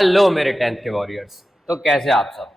Hello मेरे 10th के warriors. तो कैसे आप सब।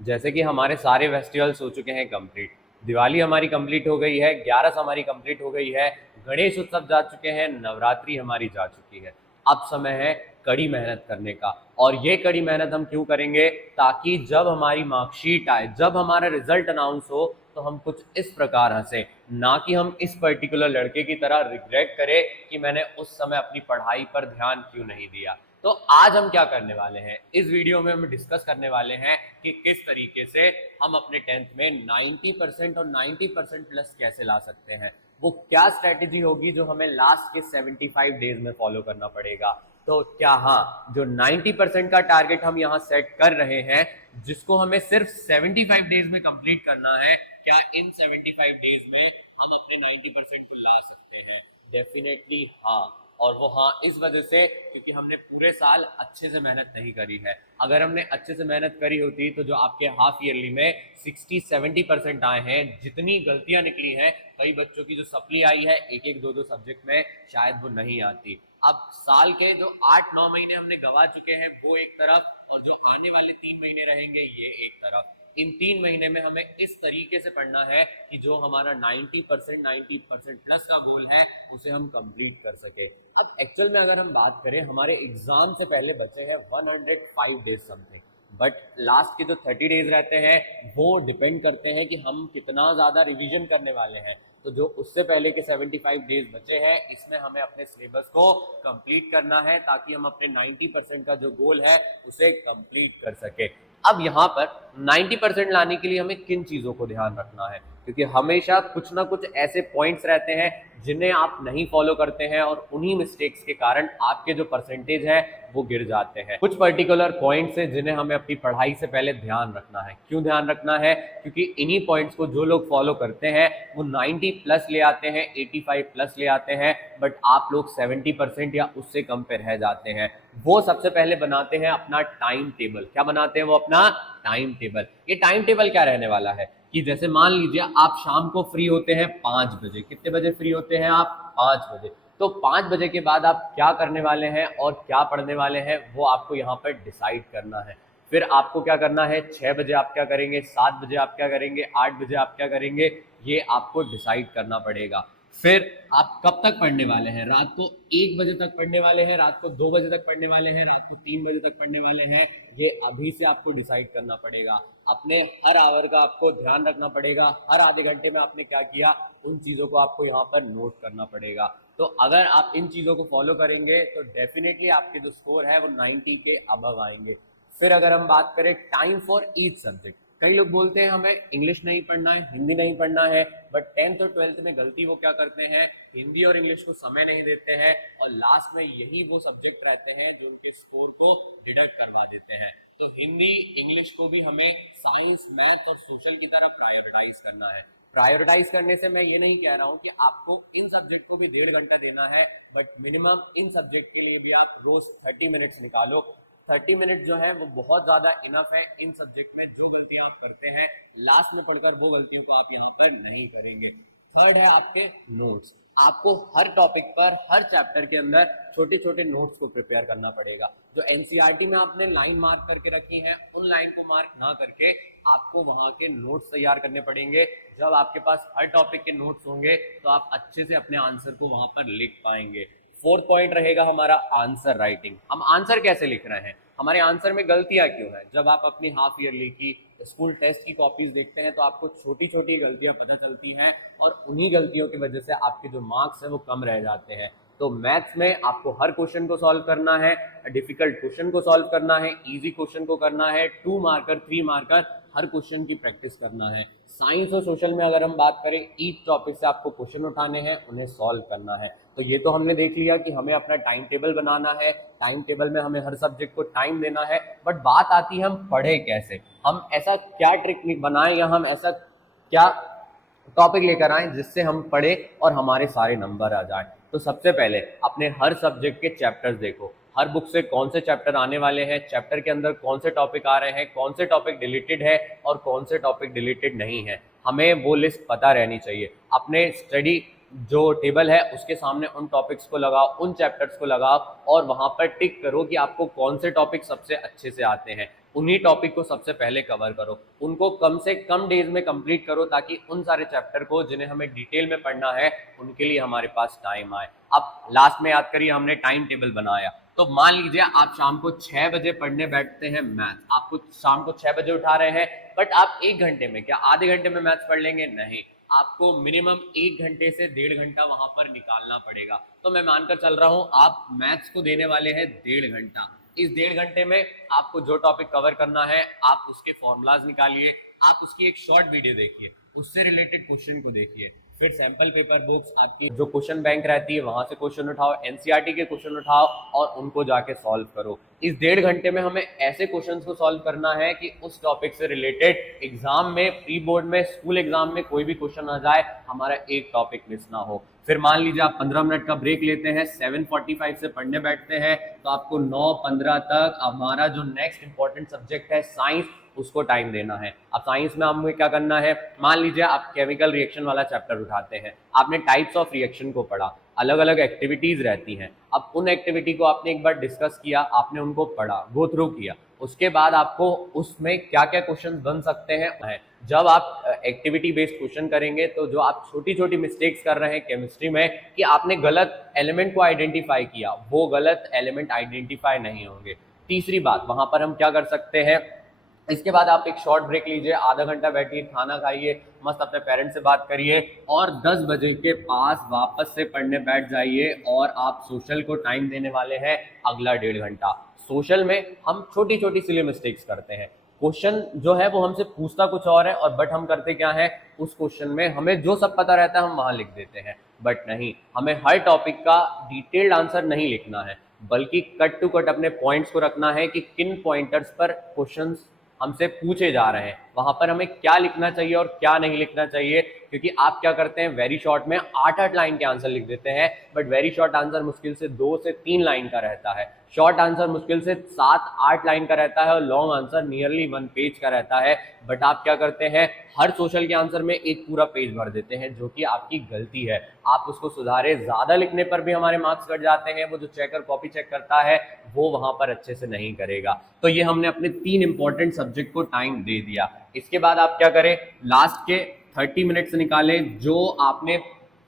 जैसे कि हमारे सारे फेस्टिवल्स हो चुके हैं कंप्लीट। दिवाली हमारी कंप्लीट हो गई है, 11 हमारी कंप्लीट हो गई है, गणेश उत्सव जा चुके हैं, नवरात्रि हमारी जा चुकी है। अब समय है कड़ी मेहनत करने का। और ये कड़ी मेहनत हम क्यों करेंगे? ताकि जब हमारी मार्कशीट आए, जब हमारा रिजल्ट अनाउंस हो, तो हम कुछ इस प्रकार हंसे, ना कि हम इस पर्टिकुलर लड़के की तरह रिग्रेट करें कि मैंने उस समय अपनी पढ़ाई पर ध्यान क्यों नहीं दिया। तो आज हम क्या करने वाले हैं, इस वीडियो में हम डिस्कस करने वाले हैं कि किस तरीके से हम अपने 10th में 90% और 90% प्लस कैसे ला सकते हैं। वो क्या स्ट्रेटेजी होगी जो हमें लास्ट के 75 डेज में फॉलो करना पड़ेगा। तो क्या हाँ, जो 90% का टारगेट हम यहाँ सेट कर रहे हैं, जिसको हमें सिर्फ 75 डेज में कंप्लीट करना है, क्या इन 75 डेज में हम अपने 90% को ला सकते हैं? डेफिनेटली हाँ। और वो हाँ इस वजह से क्योंकि हमने पूरे साल अच्छे से मेहनत नहीं करी है। अगर हमने अच्छे से मेहनत करी होती तो जो आपके हाफ ईयरली में 60-70% आए हैं, जितनी गलतियां निकली हैं, कई बच्चों की जो सप्ली आई है एक एक दो दो सब्जेक्ट में, शायद वो नहीं आती। अब साल के जो 8-9 महीने हमने गवा चुके हैं वो एक तरफ, और जो आने वाले 3 महीने रहेंगे ये एक तरफ। इन 3 महीने में हमें इस तरीके से पढ़ना है कि जो हमारा 90% प्लस का गोल है उसे हम कंप्लीट कर सके। अब एक्चुअल में अगर हम बात करें, हमारे एग्जाम से पहले बचे हैं 105 डेज समथिंग, बट लास्ट के जो 30 डेज रहते हैं वो डिपेंड करते हैं कि हम कितना ज़्यादा रिवीजन करने वाले हैं। तो जो उससे पहले के 75 डेज बचे हैं, इसमें हमें अपने सिलेबस को कंप्लीट करना है ताकि हम अपने 90% का जो गोल है उसे कंप्लीट कर सके। अब यहाँ पर 90% लाने के लिए हमें किन चीज़ों को ध्यान रखना है, क्योंकि हमेशा कुछ ना कुछ ऐसे पॉइंट्स रहते हैं जिन्हें आप नहीं फॉलो करते हैं, और उन्हीं मिस्टेक्स के कारण आपके जो परसेंटेज है वो गिर जाते हैं। कुछ पर्टिकुलर पॉइंट्स हैं जिन्हें हमें अपनी पढ़ाई से पहले ध्यान रखना है। क्यों ध्यान रखना है? क्योंकि इन्हीं पॉइंट्स को जो लोग फॉलो करते हैं वो 90 प्लस ले आते हैं, 85 प्लस ले आते हैं, बट आप लोग 70% या उससे कम पे रह जाते हैं। वो सबसे पहले बनाते हैं अपना टाइम टेबल। क्या बनाते हैं वो? अपना टाइम टेबल। ये टाइम टेबल क्या रहने वाला है कि जैसे मान लीजिए आप शाम को फ्री होते हैं 5 बजे। कितने बजे फ्री होते हैं आप? 5 बजे। तो 5 बजे के बाद आप क्या करने वाले हैं और क्या पढ़ने वाले हैं वो आपको यहाँ पर डिसाइड करना है। फिर आपको क्या करना है, 6 बजे आप क्या करेंगे, 7 बजे आप क्या करेंगे, 8 बजे आप क्या करेंगे, ये आपको डिसाइड करना पड़ेगा। फिर आप कब तक पढ़ने वाले हैं? रात को 1 बजे तक पढ़ने वाले हैं, रात को 2 बजे तक पढ़ने वाले हैं, रात को 3 बजे तक पढ़ने वाले हैं, ये अभी से आपको डिसाइड करना पड़ेगा। अपने हर आवर का आपको ध्यान रखना पड़ेगा। हर आधे घंटे में आपने क्या किया, उन चीज़ों को आपको यहाँ पर नोट करना पड़ेगा। तो अगर आप इन चीज़ों को फॉलो करेंगे तो डेफिनेटली आपके जो स्कोर है वो 90 के अबव आएंगे। फिर अगर हम बात करें टाइम फॉर ईच सब्जेक्ट, कई लोग बोलते हैं हमें इंग्लिश नहीं पढ़ना है, हिंदी नहीं पढ़ना है, बट 10th और 12th में गलती वो क्या करते हैं, हिंदी और इंग्लिश को समय नहीं देते हैं, और लास्ट में यही वो सब्जेक्ट रहते हैं जो उनके स्कोर को डिडक्ट करवा देते हैं। तो हिंदी इंग्लिश को भी हमें साइंस मैथ और सोशल की तरह प्रायोरिटाइज करना है। प्रायोरिटाइज करने से मैं ये नहीं कह रहा हूँ कि आपको इन सब्जेक्ट को भी 1.5 घंटा देना है, बट मिनिमम इन सब्जेक्ट के लिए भी आप रोज 30 मिनट्स निकालो। 30 मिनट जो है वो बहुत ज़्यादा इनफ है। इन सब्जेक्ट में जो गलतियां आप करते हैं लास्ट में पढ़कर वो गलतियों को आप यहाँ पर नहीं करेंगे। थर्ड है आपके नोट्स। आपको हर टॉपिक पर, हर चैप्टर के अंदर छोटे छोटे नोट्स को प्रिपेयर करना पड़ेगा। जो एनसीईआरटी में आपने लाइन मार्क करके रखी है, उन लाइन को मार्क ना करके आपको वहाँ के नोट्स तैयार करने पड़ेंगे। जब आपके पास हर टॉपिक के नोट्स होंगे तो आप अच्छे से अपने आंसर को वहाँ पर लिख पाएंगे। फोर्थ पॉइंट रहेगा हमारा आंसर राइटिंग। हम आंसर कैसे लिख रहे हैं, हमारे आंसर में गलतियां क्यों हैं। जब आप अपनी हाफ ईयरली की स्कूल टेस्ट की कॉपीज देखते हैं तो आपको छोटी छोटी गलतियां पता चलती हैं, और उन्हीं गलतियों की वजह से आपके जो मार्क्स हैं वो कम रह जाते हैं। तो मैथ्स में आपको हर क्वेश्चन को सॉल्व करना है, डिफिकल्ट क्वेश्चन को सॉल्व करना है, इजी क्वेश्चन को करना है, 2 मार्कर 3 मार्कर हर क्वेश्चन की प्रैक्टिस करना है। साइंस और सोशल में अगर हम बात करें, ईच टॉपिक से आपको क्वेश्चन उठाने हैं, उन्हें सॉल्व करना है। तो ये तो हमने देख लिया कि हमें अपना टाइम टेबल बनाना है, टाइम टेबल में हमें हर सब्जेक्ट को टाइम देना है। बट बात आती है हम पढ़े कैसे, हम ऐसा क्या ट्रिक बनाएं, या हम ऐसा क्या टॉपिक लेकर आए जिससे हम पढ़े और हमारे सारे नंबर आ जाएं। तो सबसे पहले अपने हर सब्जेक्ट के चैप्टर्स देखो, हर बुक से कौन से चैप्टर आने वाले हैं, चैप्टर के अंदर कौन से टॉपिक आ रहे हैं, कौन से टॉपिक डिलीटेड है और कौन से टॉपिक डिलीटेड नहीं है, हमें वो लिस्ट पता रहनी चाहिए। अपने स्टडी जो टेबल है उसके सामने उन टॉपिक्स को लगाओ, उन चैप्टर्स को लगाओ और वहां पर टिक करो कि आपको कौन से टॉपिक सबसे अच्छे से आते हैं। उन्हीं टॉपिक को सबसे पहले कवर करो, उनको कम से कम डेज में कंप्लीट करो ताकि उन सारे चैप्टर को जिन्हें हमें डिटेल में पढ़ना है उनके लिए हमारे पास टाइम आए। अब लास्ट में याद करिए, हमने टाइम टेबल बनाया, तो मान लीजिए आप शाम को 6 बजे पढ़ने बैठते हैं मैथ्स, आपको शाम को 6 बजे उठा रहे हैं, बट आप 1 घंटे में, क्या आधे घंटे में मैथ्स पढ़ लेंगे? नहीं, आपको मिनिमम 1 घंटे से 1.5 घंटा वहां पर निकालना पड़ेगा। तो मैं मानकर चल रहा हूं आप मैथ्स को देने वाले हैं 1.5 घंटा। इस 1.5 घंटे में आपको जो टॉपिक कवर करना है आप उसके फॉर्मूलाज निकालिए, आप उसकी एक शॉर्ट वीडियो देखिए, उससे रिलेटेड क्वेश्चन को देखिए, फिर सैंपल पेपर बुक्स, आपकी जो क्वेश्चन बैंक रहती है वहां से क्वेश्चन उठाओ, एनसीईआरटी के क्वेश्चन उठाओ और उनको जाके सॉल्व करो। इस 1.5 घंटे में हमें ऐसे क्वेश्चंस को सॉल्व करना है कि उस टॉपिक से रिलेटेड एग्जाम में, प्री बोर्ड में, स्कूल एग्जाम में कोई भी क्वेश्चन आ जाए, हमारा एक टॉपिक मिस ना हो। फिर मान लीजिए आप 15 मिनट का ब्रेक लेते हैं, 7:45 से पढ़ने बैठते हैं, तो आपको 9:15 तक हमारा जो नेक्स्ट इंपॉर्टेंट सब्जेक्ट है साइंस, उसको टाइम देना है। अब साइंस में हमें क्या करना है, मान लीजिए आप केमिकल रिएक्शन वाला चैप्टर उठाते हैं, आपने टाइप्स ऑफ रिएक्शन को पढ़ा, अलग अलग एक्टिविटीज रहती हैं, अब उन एक्टिविटी को आपने एक बार डिस्कस किया, आपने उनको पढ़ा, गो थ्रू किया, उसके बाद आपको उसमें क्या क्या क्वेश्चन बन सकते हैं। जब आप एक्टिविटी बेस्ड क्वेश्चन करेंगे तो जो आप छोटी छोटी मिस्टेक्स कर रहे हैं केमिस्ट्री में कि आपने गलत एलिमेंट को आइडेंटिफाई किया, वो गलत एलिमेंट आइडेंटिफाई नहीं होंगे। तीसरी बात, वहां पर हम क्या कर सकते हैं, इसके बाद आप एक शॉर्ट ब्रेक लीजिए, आधा घंटा बैठिए, खाना खाइए, मस्त अपने पेरेंट्स से बात करिए और 10 बजे के पास वापस से पढ़ने बैठ जाइए और आप सोशल को टाइम देने वाले हैं अगला 1.5 घंटा। सोशल में हम छोटी छोटी सिली मिस्टेक्स करते हैं, क्वेश्चन जो है वो हमसे पूछता कुछ और है और बट हम करते क्या है, उस क्वेश्चन में हमें जो सब पता रहता है हम वहां लिख देते हैं, बट नहीं, हमें हर टॉपिक का डिटेल्ड आंसर नहीं लिखना है, बल्कि कट टू कट अपने पॉइंट्स को रखना है कि किन पॉइंटर्स पर क्वेश्चंस हमसे पूछे जा रहे हैं, वहां पर हमें क्या लिखना चाहिए और क्या नहीं लिखना चाहिए। क्योंकि आप क्या करते हैं, वेरी शॉर्ट में 8-8 लाइन के आंसर लिख देते हैं, बट वेरी शॉर्ट आंसर मुश्किल से 2 से 3 लाइन का रहता है, शॉर्ट आंसर मुश्किल से 7-8 लाइन का रहता है और लॉन्ग आंसर नियरली 1 पेज का रहता है। बट आप क्या करते हैं, हर सोशल के आंसर में एक पूरा पेज भर देते हैं, जो कि आपकी गलती है, आप उसको सुधारे। ज्यादा लिखने पर भी हमारे मार्क्स कट जाते हैं, वो जो चेकर कॉपी चेक करता है वो वहां पर अच्छे से नहीं करेगा। तो ये हमने अपने 3 इंपॉर्टेंट सब्जेक्ट को टाइम दे दिया। इसके बाद आप क्या करें, लास्ट के 30 मिनट्स निकालें, जो आपने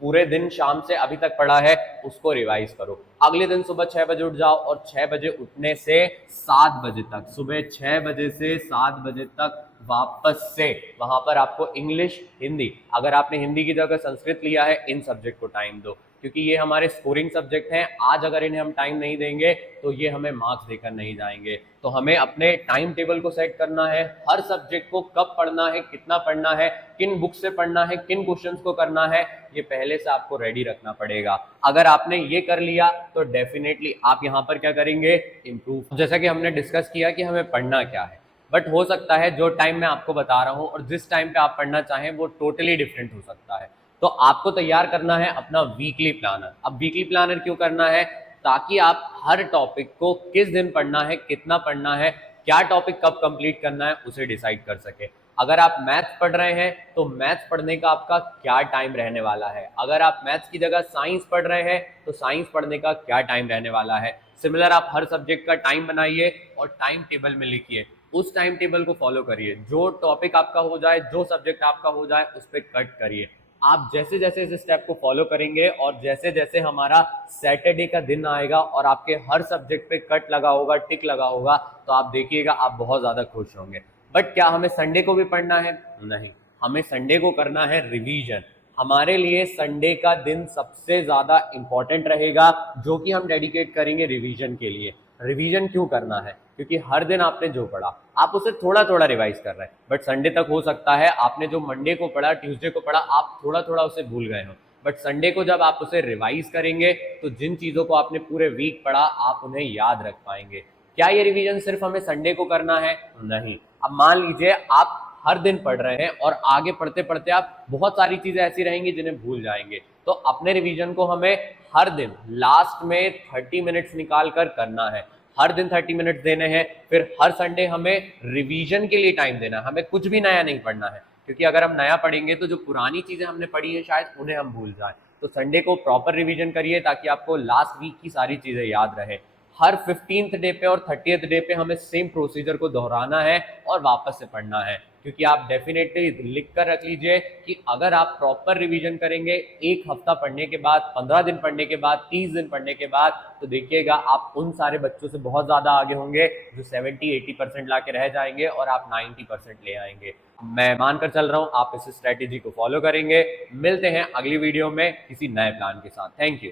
पूरे दिन शाम से अभी तक पढ़ा है उसको रिवाइज करो। अगले दिन सुबह 6 बजे उठ जाओ और 6 बजे उठने से 7 बजे तक, सुबह 6 बजे से 7 बजे तक वापस से वहां पर आपको इंग्लिश, हिंदी, अगर आपने हिंदी की जगह संस्कृत लिया है, इन सब्जेक्ट को टाइम दो, क्योंकि ये हमारे स्कोरिंग सब्जेक्ट हैं। आज अगर इन्हें हम टाइम नहीं देंगे तो ये हमें मार्क्स देकर नहीं जाएंगे। तो हमें अपने टाइम टेबल को सेट करना है, हर सब्जेक्ट को कब पढ़ना है, कितना पढ़ना है, किन बुक से पढ़ना है, किन क्वेश्चंस को करना है, ये पहले से आपको रेडी रखना पड़ेगा। अगर आपने ये कर लिया तो डेफिनेटली आप यहाँ पर क्या करेंगे, इम्प्रूव। जैसा कि हमने डिस्कस किया कि हमें पढ़ना क्या है, बट हो सकता है जो टाइम मैं आपको बता रहा हूँ और जिस टाइम पे आप पढ़ना चाहें वो टोटली डिफरेंट हो सकता है। तो आपको तैयार करना है अपना वीकली प्लानर। अब वीकली प्लानर क्यों करना है, ताकि आप हर टॉपिक को किस दिन पढ़ना है, कितना पढ़ना है, क्या टॉपिक कब कंप्लीट करना है, उसे डिसाइड कर सके। अगर आप मैथ्स पढ़ रहे हैं तो मैथ्स पढ़ने का आपका क्या टाइम रहने वाला है, अगर आप मैथ्स की जगह साइंस पढ़ रहे हैं तो साइंस पढ़ने का क्या टाइम रहने वाला है। सिमिलर आप हर सब्जेक्ट का टाइम बनाइए और टाइम टेबल में लिखिए, उस टाइम टेबल को फॉलो करिए, जो टॉपिक आपका हो जाए, जो सब्जेक्ट आपका हो जाए उस पर कट करिए। आप जैसे जैसे इस स्टेप को फॉलो करेंगे और जैसे जैसे हमारा सैटरडे का दिन आएगा और आपके हर सब्जेक्ट पे कट लगा होगा, टिक लगा होगा, तो आप देखिएगा आप बहुत ज्यादा खुश होंगे। बट क्या हमें संडे को भी पढ़ना है? नहीं, हमें संडे को करना है रिवीजन। हमारे लिए संडे का दिन सबसे ज्यादा इंपॉर्टेंट रहेगा, जो कि हम डेडिकेट करेंगे रिवीजन के लिए। रिवीजन क्यों करना है, क्योंकि हर दिन आपने जो पढ़ा आप उसे थोड़ा थोड़ा रिवाइज कर रहे हैं, बट संडे तक हो सकता है आपने जो मंडे को पढ़ा, ट्यूसडे को पढ़ा, आप थोड़ा थोड़ा उसे भूल गए हो, बट संडे को जब आप उसे रिवाइज करेंगे तो जिन चीजों को आपने पूरे वीक पढ़ा आप उन्हें याद रख पाएंगे। क्या ये रिवीजन सिर्फ हमें संडे को करना है? नहीं। अब मान लीजिए आप हर दिन पढ़ रहे हैं और आगे पढ़ते पढ़ते आप बहुत सारी चीजें ऐसी रहेंगी जिन्हें भूल जाएंगे, तो अपने रिवीजन को हमें हर दिन लास्ट में 30 मिनट्स निकाल कर करना है, हर दिन 30 मिनट्स देने हैं। फिर हर संडे हमें रिवीजन के लिए टाइम देना है, हमें कुछ भी नया नहीं पढ़ना है, क्योंकि अगर हम नया पढ़ेंगे तो जो पुरानी चीज़ें हमने पढ़ी है शायद उन्हें हम भूल जाएँ। तो संडे को प्रॉपर रिवीजन करिए ताकि आपको लास्ट वीक की सारी चीज़ें याद रहें। हर 15th डे पे और 30th डे पे हमें सेम प्रोसीजर को दोहराना है और वापस से पढ़ना है, क्योंकि आप डेफिनेटली लिख कर रख लीजिए कि अगर आप प्रॉपर रिवीजन करेंगे 1 हफ्ता पढ़ने के बाद, 15 दिन पढ़ने के बाद, 30 दिन पढ़ने के बाद, तो देखिएगा आप उन सारे बच्चों से बहुत ज़्यादा आगे होंगे जो 70-80% ला के रह जाएंगे और आप 90% ले आएंगे। मैं मानकर चल रहा हूँ आप इस स्ट्रेटेजी को फॉलो करेंगे। मिलते हैं अगली वीडियो में किसी नए प्लान के साथ। Thank you.